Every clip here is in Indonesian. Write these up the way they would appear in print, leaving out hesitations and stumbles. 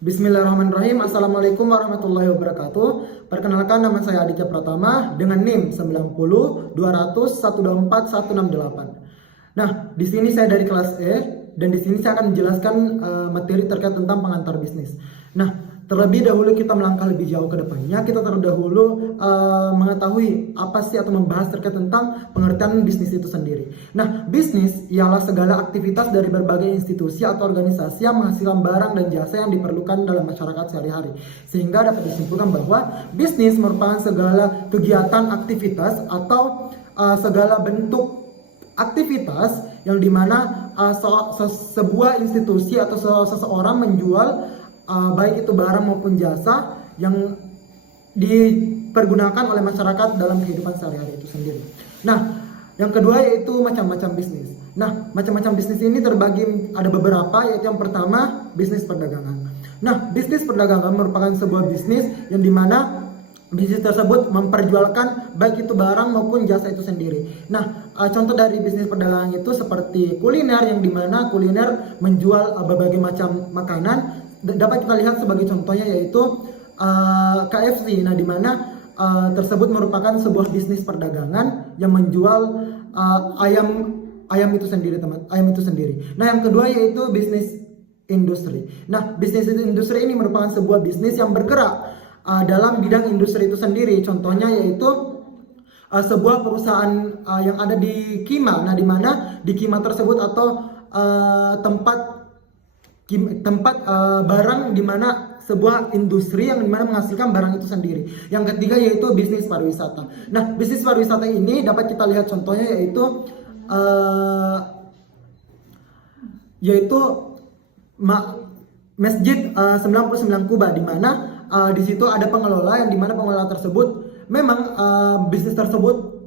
Bismillahirrahmanirrahim. Assalamualaikum warahmatullahi wabarakatuh. Perkenalkan, nama saya Aditya Pratama dengan NIM 90 200 124 168. Nah, di sini saya dari kelas E dan di sini saya akan menjelaskan materi terkait tentang pengantar bisnis. Nah, terlebih dahulu kita melangkah lebih jauh ke depannya, kita terdahulu mengetahui apa sih atau membahas terkait tentang pengertian bisnis itu sendiri. Nah, bisnis ialah segala aktivitas dari berbagai institusi atau organisasi yang menghasilkan barang dan jasa yang diperlukan dalam masyarakat sehari-hari. Sehingga dapat disimpulkan bahwa bisnis merupakan segala kegiatan aktivitas atau segala bentuk aktivitas yang dimana sebuah institusi atau seseorang menjual baik itu barang maupun jasa yang dipergunakan oleh masyarakat dalam kehidupan sehari-hari itu sendiri. Nah, yang kedua yaitu macam-macam bisnis. Nah, macam-macam bisnis ini terbagi ada beberapa, yaitu yang pertama bisnis perdagangan. Nah, bisnis perdagangan merupakan sebuah bisnis yang dimana bisnis tersebut memperjualkan baik itu barang maupun jasa itu sendiri. Nah, contoh dari bisnis perdagangan itu seperti kuliner, yang dimana kuliner menjual berbagai macam makanan. Dapat kita lihat sebagai contohnya yaitu KFC. Nah, dimana tersebut merupakan sebuah bisnis perdagangan yang menjual ayam itu sendiri, teman. Ayam itu sendiri. Nah, yang kedua yaitu bisnis industri. Nah, bisnis industri ini merupakan sebuah bisnis yang bergerak dalam bidang industri itu sendiri. Contohnya yaitu sebuah perusahaan yang ada di Kima. Nah, di mana di Kima tersebut atau tempat barang di mana sebuah industri yang dimana menghasilkan barang itu sendiri. Yang ketiga yaitu bisnis pariwisata. Nah, bisnis pariwisata ini dapat kita lihat contohnya yaitu Masjid 99 Kuba, di mana di situ ada pengelola yang dimana pengelola tersebut memang bisnis tersebut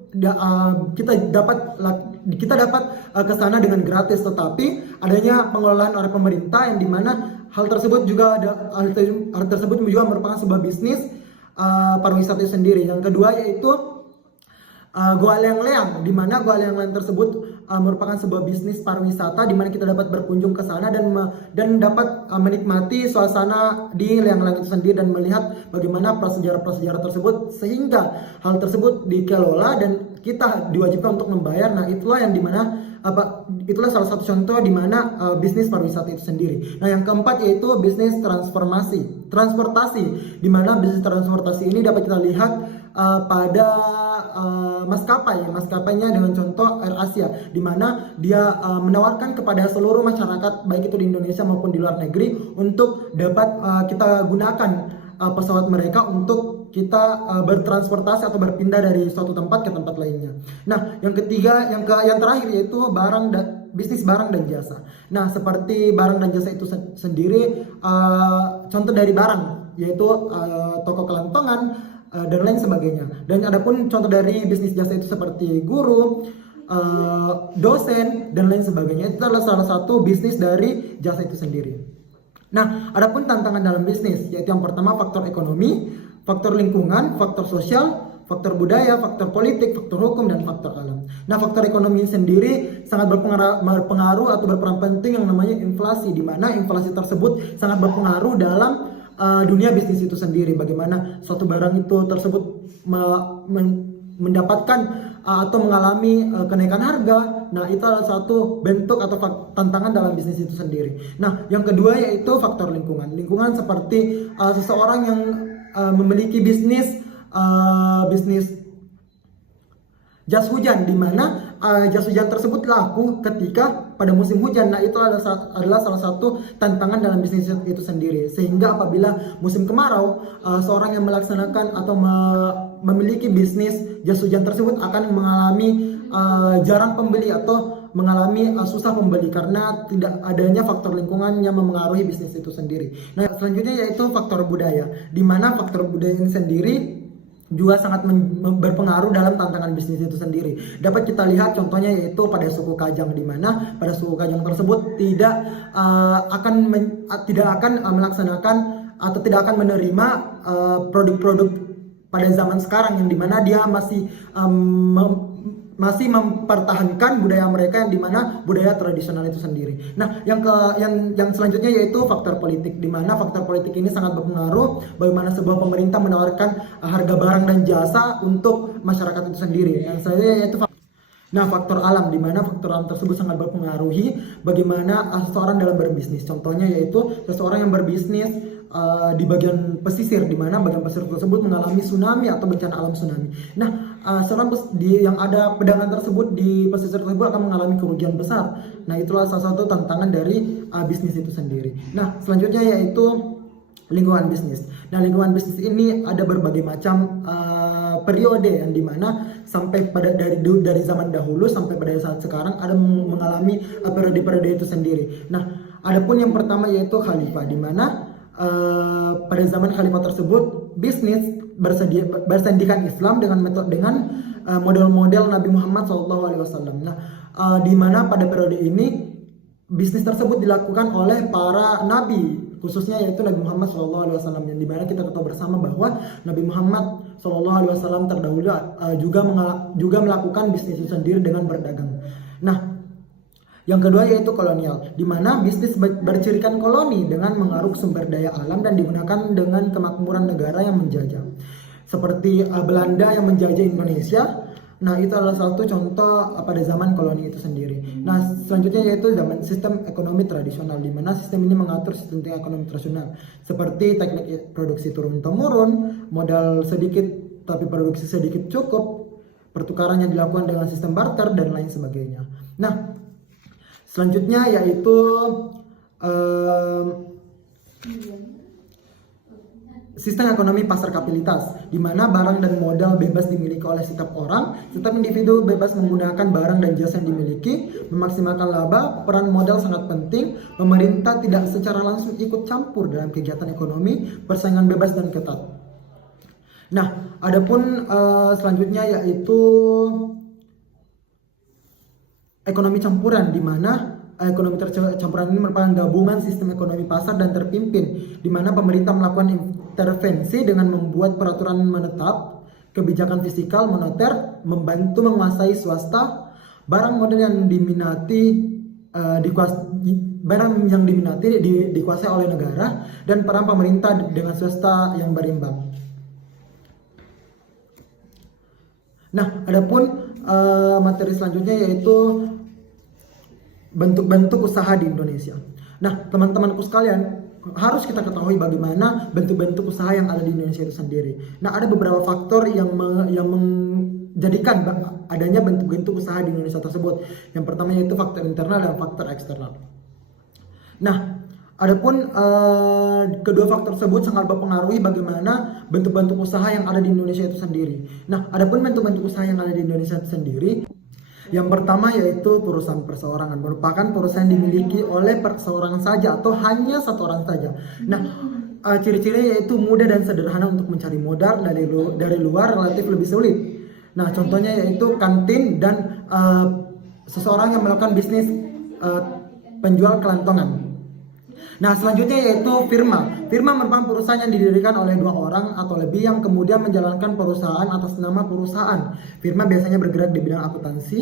kita dapat ke sana dengan gratis, tetapi adanya pengelolaan oleh pemerintah yang dimana hal tersebut juga merupakan sebuah bisnis pariwisata itu sendiri. Yang kedua yaitu Goa Leang-Leang, di mana Goa Leang-Leang tersebut merupakan sebuah bisnis pariwisata di mana kita dapat berkunjung ke sana dan dapat menikmati suasana di Leang-Leang itu sendiri dan melihat bagaimana prasejarah tersebut, sehingga hal tersebut dikelola dan kita diwajibkan untuk membayar. Nah, itulah salah satu contoh di mana bisnis pariwisata itu sendiri. Nah, yang keempat yaitu bisnis transportasi, di mana bisnis transportasi ini dapat kita lihat pada maskapainya dengan contoh AirAsia, di mana dia menawarkan kepada seluruh masyarakat baik itu di Indonesia maupun di luar negeri untuk dapat kita gunakan pesawat mereka untuk kita bertransportasi atau berpindah dari suatu tempat ke tempat lainnya. Nah, yang ketiga, yang terakhir yaitu bisnis barang dan jasa. Nah, seperti barang dan jasa itu sendiri, contoh dari barang yaitu toko kelantongan dan lain sebagainya. Dan adapun contoh dari bisnis jasa itu seperti guru, dosen dan lain sebagainya. Itu adalah salah satu bisnis dari jasa itu sendiri. Nah, adapun tantangan dalam bisnis yaitu yang pertama faktor ekonomi, faktor lingkungan, faktor sosial, faktor budaya, faktor politik, faktor hukum, dan faktor alam. Nah, faktor ekonomi sendiri sangat berpengaruh atau berperan penting yang namanya inflasi, di mana inflasi tersebut sangat berpengaruh dalam dunia bisnis itu sendiri. Bagaimana suatu barang itu tersebut mendapatkan atau mengalami kenaikan harga. Nah, itu adalah satu bentuk atau tantangan dalam bisnis itu sendiri. Nah, yang kedua yaitu faktor lingkungan. Lingkungan seperti seseorang yang memiliki bisnis jas hujan, di mana jas hujan tersebut laku ketika pada musim hujan. Nah, itu adalah salah satu tantangan dalam bisnis itu sendiri. Sehingga apabila musim kemarau, seorang yang melaksanakan atau memiliki bisnis jas hujan tersebut akan mengalami jarang pembeli atau mengalami susah pembeli karena tidak adanya faktor lingkungan yang memengaruhi bisnis itu sendiri. Nah, selanjutnya yaitu faktor budaya, di mana faktor budaya ini sendiri juga sangat berpengaruh dalam tantangan bisnis itu sendiri. Dapat kita lihat contohnya yaitu pada suku Kajang, di mana pada suku Kajang tersebut tidak akan melaksanakan atau tidak akan menerima produk-produk pada zaman sekarang, yang dimana dia masih mempertahankan budaya mereka yang dimana budaya tradisional itu sendiri. Nah, yang selanjutnya yaitu faktor politik, dimana faktor politik ini sangat berpengaruh bagaimana sebuah pemerintah menawarkan harga barang dan jasa untuk masyarakat itu sendiri. Yang selanjutnya yaitu faktor alam, di mana faktor alam tersebut sangat berpengaruhi bagaimana seseorang dalam berbisnis. Contohnya yaitu seseorang yang berbisnis di bagian pesisir, di mana bagian pesisir tersebut mengalami tsunami atau bencana alam tsunami. Nah, yang ada pedagang tersebut di pesisir tersebut akan mengalami kerugian besar. Nah, itulah salah satu tantangan dari bisnis itu sendiri. Nah, selanjutnya yaitu lingkungan bisnis. Nah, lingkungan bisnis ini ada berbagai macam periode yang dimana sampai pada dari zaman dahulu sampai pada saat sekarang ada mengalami periode-periode itu sendiri. Nah, adapun yang pertama yaitu khalifah, di mana pada zaman khalifah tersebut bisnis bersandingkan Islam dengan model-model Nabi Muhammad SAW. Nah, di mana pada periode ini bisnis tersebut dilakukan oleh para nabi, khususnya yaitu Nabi Muhammad SAW, yang dimana kita ketahui bersama bahwa Nabi Muhammad SAW terdahulu juga melakukan bisnis itu sendiri dengan berdagang. Nah, yang kedua yaitu kolonial, di mana bisnis bercirikan koloni dengan mengaruk sumber daya alam dan digunakan dengan kemakmuran negara yang menjajah. Seperti Belanda yang menjajah Indonesia. Nah, itu adalah salah satu contoh pada zaman koloni itu sendiri. Nah, selanjutnya yaitu zaman sistem ekonomi tradisional, di mana sistem ini mengatur sistem ekonomi tradisional seperti teknik produksi turun-temurun, modal sedikit tapi produksi sedikit cukup, pertukaran yang dilakukan dengan sistem barter dan lain sebagainya. Nah, selanjutnya yaitu sistem ekonomi pasar kapitalitas, di mana barang dan modal bebas dimiliki oleh setiap orang, setiap individu bebas menggunakan barang dan jasa yang dimiliki, memaksimalkan laba. Peran modal sangat penting. Pemerintah tidak secara langsung ikut campur dalam kegiatan ekonomi, persaingan bebas dan ketat. Nah, adapun selanjutnya yaitu ekonomi campuran, di mana ekonomi campuran ini merupakan gabungan sistem ekonomi pasar dan terpimpin, di mana pemerintah melakukan intervensi dengan membuat peraturan menetap, kebijakan fiskal moneter, membantu menguasai swasta, barang modal yang diminati dikuasai oleh negara, dan peran pemerintah dengan swasta yang berimbang. Nah, adapun materi selanjutnya yaitu bentuk-bentuk usaha di Indonesia. Nah, teman-temanku sekalian, harus kita ketahui bagaimana bentuk-bentuk usaha yang ada di Indonesia itu sendiri. Nah, ada beberapa faktor yang menjadikan adanya bentuk-bentuk usaha di Indonesia tersebut. Yang pertama yaitu faktor internal dan faktor eksternal. Nah, adapun kedua faktor tersebut sangat berpengaruhi bagaimana bentuk-bentuk usaha yang ada di Indonesia itu sendiri. Nah, adapun bentuk-bentuk usaha yang ada di Indonesia itu sendiri, yang pertama yaitu perusahaan perseorangan, merupakan perusahaan yang dimiliki oleh perseorangan saja atau hanya satu orang saja. Nah, ciri-cirinya yaitu mudah dan sederhana untuk mencari modal, dari luar relatif lebih sulit. Nah, contohnya yaitu kantin dan seseorang yang melakukan bisnis penjual kelantongan. Nah, selanjutnya yaitu firma. Firma merupakan perusahaan yang didirikan oleh dua orang atau lebih yang kemudian menjalankan perusahaan atas nama perusahaan. Firma biasanya bergerak di bidang akuntansi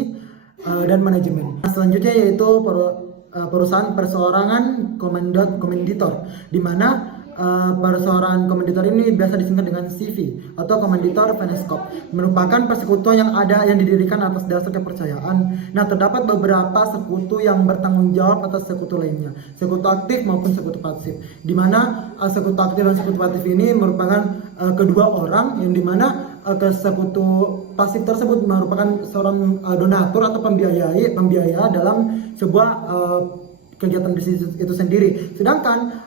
dan manajemen. Nah, selanjutnya yaitu perusahaan perseorangan komanditor, di mana perseorangan komanditor ini biasa disingkat dengan CV atau komanditor peneskop, merupakan persekutuan yang didirikan atas dasar kepercayaan. Nah, terdapat beberapa sekutu yang bertanggung jawab atas sekutu lainnya, sekutu aktif maupun sekutu pasif, di mana sekutu aktif dan sekutu pasif ini merupakan kedua orang, yang dimana sekutu pasif tersebut merupakan seorang donatur atau pembiaya dalam sebuah kegiatan bisnis itu sendiri. Sedangkan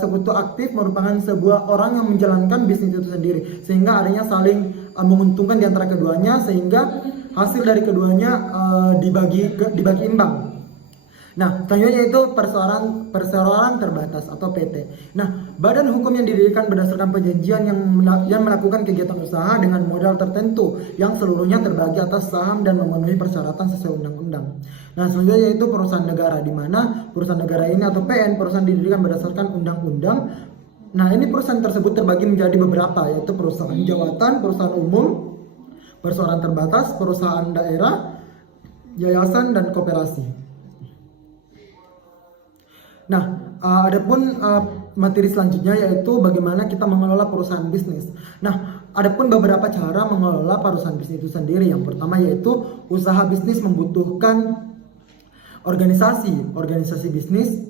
sekutu aktif merupakan sebuah orang yang menjalankan bisnis itu sendiri, sehingga adanya saling menguntungkan di antara keduanya, sehingga hasil dari keduanya dibagi imbang. Nah, selanjutnya itu perseroan terbatas atau PT. Nah, badan hukum yang didirikan berdasarkan perjanjian yang melakukan kegiatan usaha dengan modal tertentu yang seluruhnya terbagi atas saham dan memenuhi persyaratan sesuai undang-undang. Nah, selanjutnya yaitu perusahaan negara, di mana perusahaan negara ini atau PN, perusahaan didirikan berdasarkan undang-undang. Nah, ini perusahaan tersebut terbagi menjadi beberapa, yaitu perusahaan jawatan, perusahaan umum, perseorangan terbatas, perusahaan daerah, yayasan, dan koperasi. Nah, adapun materi selanjutnya yaitu bagaimana kita mengelola perusahaan bisnis. Nah, adapun beberapa cara mengelola perusahaan bisnis itu sendiri. Yang pertama yaitu usaha bisnis membutuhkan organisasi bisnis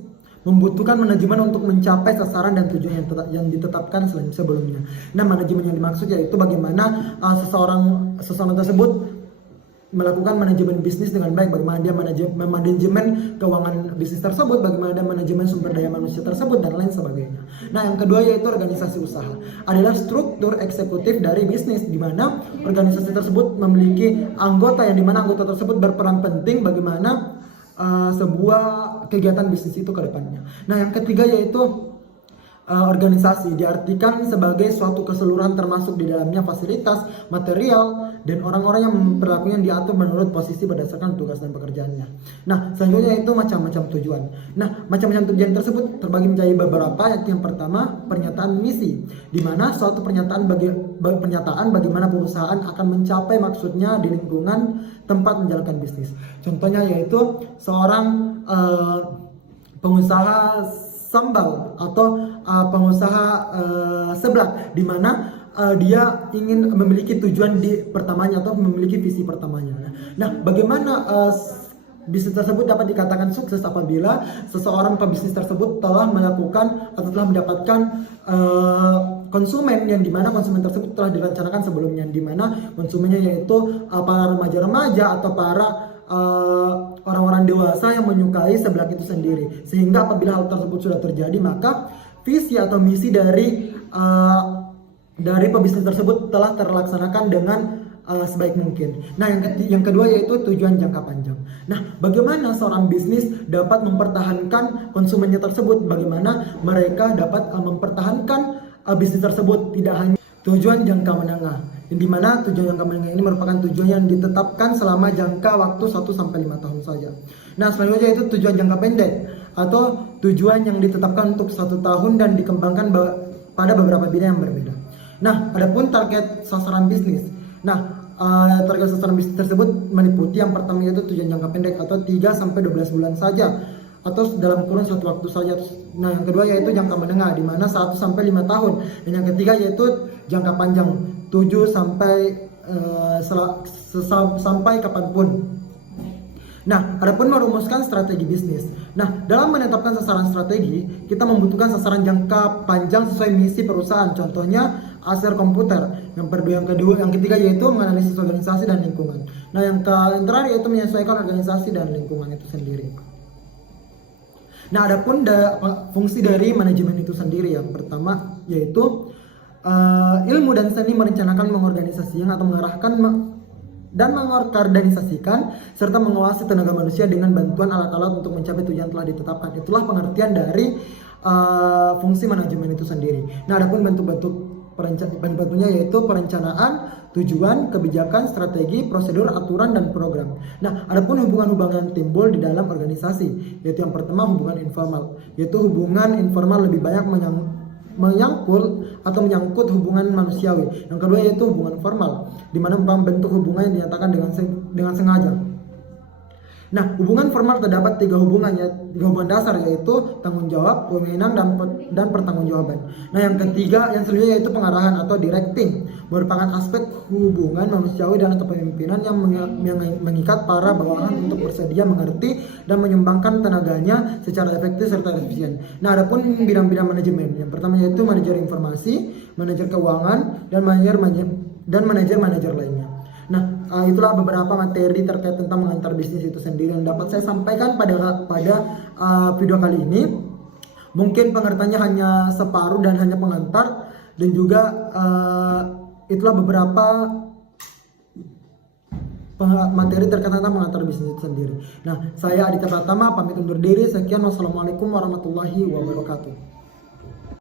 membutuhkan manajemen untuk mencapai sasaran dan tujuan yang ditetapkan sebelumnya. Nah, manajemen yang dimaksud yaitu bagaimana seseorang tersebut melakukan manajemen bisnis dengan baik, bagaimana dia manajemen keuangan bisnis tersebut, bagaimana dia manajemen sumber daya manusia tersebut, dan lain sebagainya. Nah, yang kedua yaitu organisasi usaha adalah struktur eksekutif dari bisnis, di mana organisasi tersebut memiliki anggota yang dimana anggota tersebut berperan penting bagaimana sebuah kegiatan bisnis itu ke depannya. Nah, yang ketiga yaitu organisasi diartikan sebagai suatu keseluruhan termasuk di dalamnya fasilitas, material, dan orang-orang yang perilakunya diatur menurut posisi berdasarkan tugas dan pekerjaannya. Nah, selanjutnya itu macam-macam tujuan. Nah, macam-macam tujuan tersebut terbagi menjadi beberapa. Yang pertama, pernyataan misi, di mana suatu pernyataan bagaimana perusahaan akan mencapai maksudnya di lingkungan tempat menjalankan bisnis. Contohnya yaitu seorang pengusaha sambal atau pengusaha seblak, di mana dia ingin memiliki tujuan di pertamanya atau memiliki visi pertamanya. Nah, bagaimana bisnis tersebut dapat dikatakan sukses apabila seseorang pebisnis tersebut telah melakukan atau telah mendapatkan konsumen, yang dimana konsumen tersebut telah direncanakan sebelumnya, yang dimana konsumennya yaitu para remaja-remaja atau para orang-orang dewasa yang menyukai seblak itu sendiri. Sehingga apabila hal tersebut sudah terjadi, maka visi atau misi dari pebisnis tersebut telah terlaksanakan dengan sebaik mungkin. Nah, yang kedua yaitu tujuan jangka panjang. Nah, bagaimana seorang bisnis dapat mempertahankan konsumennya tersebut? Bagaimana mereka dapat mempertahankan bisnis tersebut? Tidak hanya tujuan jangka menengah, yang dimana tujuan jangka menengah ini merupakan tujuan yang ditetapkan selama jangka waktu 1-5 tahun saja. Nah, selanjutnya itu tujuan jangka pendek atau tujuan yang ditetapkan untuk 1 tahun dan dikembangkan pada beberapa bidang yang berbeda. Nah, adapun target sasaran bisnis. Nah, target sasaran bisnis tersebut meliputi yang pertama yaitu tujuan jangka pendek atau 3-12 bulan saja atau dalam kurun suatu waktu saja. Nah, yang kedua yaitu jangka menengah, di mana 1-5 tahun. Dan yang ketiga yaitu jangka panjang 7 sampai kapanpun. Nah, adapun merumuskan strategi bisnis. Nah, dalam menetapkan sasaran strategi, kita membutuhkan sasaran jangka panjang sesuai misi perusahaan. Contohnya ASER komputer. Yang ketiga yaitu menganalisis organisasi dan lingkungan. Nah, yang terakhir yaitu menyesuaikan organisasi dan lingkungan itu sendiri. Nah, adapun fungsi dari manajemen itu sendiri, yang pertama yaitu ilmu dan seni merencanakan, mengorganisasikan atau mengarahkan dan mengorganisasikan serta mengawasi tenaga manusia dengan bantuan alat-alat untuk mencapai tujuan telah ditetapkan. Itulah pengertian dari fungsi manajemen itu sendiri. Nah, adapun bentuknya yaitu perencanaan, tujuan, kebijakan, strategi, prosedur, aturan, dan program. Nah, adapun hubungan-hubungan timbul di dalam organisasi, yaitu yang pertama hubungan informal, yaitu hubungan informal lebih banyak menyangkut hubungan manusiawi. Yang kedua yaitu hubungan formal, di mana bentuk hubungan yang dinyatakan dengan sengaja. Nah, hubungan formal terdapat tiga hubungan dasar, yaitu tanggung jawab, wewenang, dan pertanggungjawaban. Nah, yang selanjutnya yaitu pengarahan atau directing, merupakan aspek hubungan manusiawi dan kepemimpinan yang mengikat para bawahan untuk bersedia mengerti dan menyumbangkan tenaganya secara efektif serta efisien. Nah, adapun bidang-bidang manajemen, yang pertama yaitu manajer informasi, manajer keuangan, dan manajer lainnya. Nah, itulah beberapa materi terkait tentang mengantar bisnis itu sendiri yang dapat saya sampaikan pada video kali ini. Mungkin pengertiannya hanya separuh dan hanya pengantar, dan juga itulah beberapa materi terkait tentang mengantar bisnis itu sendiri. Nah, saya Aditya Pratama pamit undur diri. Sekian, wassalamualaikum warahmatullahi wabarakatuh.